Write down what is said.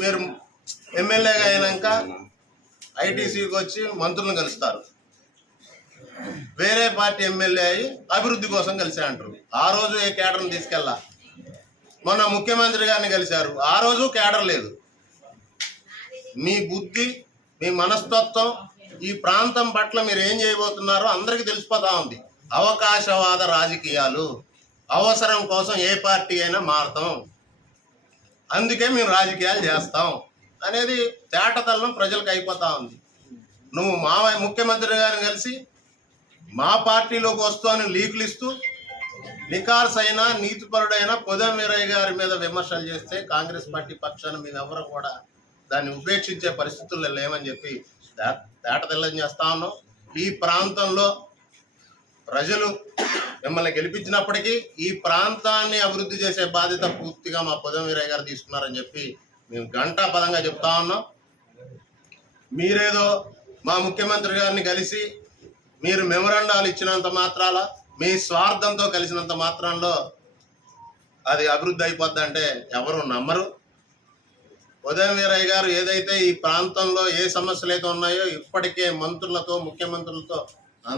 మీరు ఎమ్మెల్యేగా అయినాక ఐటీసీకి వచ్చి మంత్రులను కలుస్తారు. వేరే పార్టీ ఎమ్మెల్యే అయి అభివృద్ధి కోసం కలిసా అంటారు ఆ రోజు ఏ కేటర్ని తీసుకెళ్ళా? మొన్న ముఖ్యమంత్రి గారిని కలిశారు. ఆ రోజు కేడర్ లేదు. మీ బుద్ధి మీ మనస్తత్వం ఈ ప్రాంతం పట్ల మీరు ఏం చేయబోతున్నారో అందరికీ తెలిసిపోతా ఉంది. అవకాశవాద రాజకీయాలు. అవసరం కోసం ఏ పార్టీ అయినా మారతాం. అందుకే మేము రాజకీయాలు చేస్తాం అనేది తేటతల్లం ప్రజలకు అయిపోతా ఉంది. నువ్వు మా ముఖ్యమంత్రి గారిని కలిసి మా పార్టీలోకి వస్తూ అని లీకులు ఇస్తూ నికార్స్ అయినా నీతిపరుడైన పొదం గారి మీద విమర్శలు చేస్తే కాంగ్రెస్ పార్టీ పక్షాన మేము ఎవరు కూడా దాన్ని ఉపేక్షించే పరిస్థితుల్లో లేమని చెప్పి తేట తెల్లం చేస్తా ఉన్నాం. ఈ ప్రాంతంలో ప్రజలు మిమ్మల్ని గెలిపించినప్పటికీ ఈ ప్రాంతాన్ని అభివృద్ధి చేసే బాధ్యత పూర్తిగా మా పొదం గారు తీసుకున్నారని చెప్పి మేము గంటా పదంగా చెప్తా ఉన్నాం. మీరేదో మా ముఖ్యమంత్రి గారిని కలిసి మీరు మెమరాండాలు ఇచ్చినంత మాత్రాల మీ స్వార్థంతో కలిసినంత మాత్రంలో అది అభివృద్ధి అయిపోద్ది అంటే ఎవరు నమ్మరు. ఉదయం వీరయ్య గారు ఏదైతే ఈ ప్రాంతంలో ఏ సమస్యలు అయితే ఉన్నాయో ఇప్పటికే మంత్రులతో ముఖ్యమంత్రులతో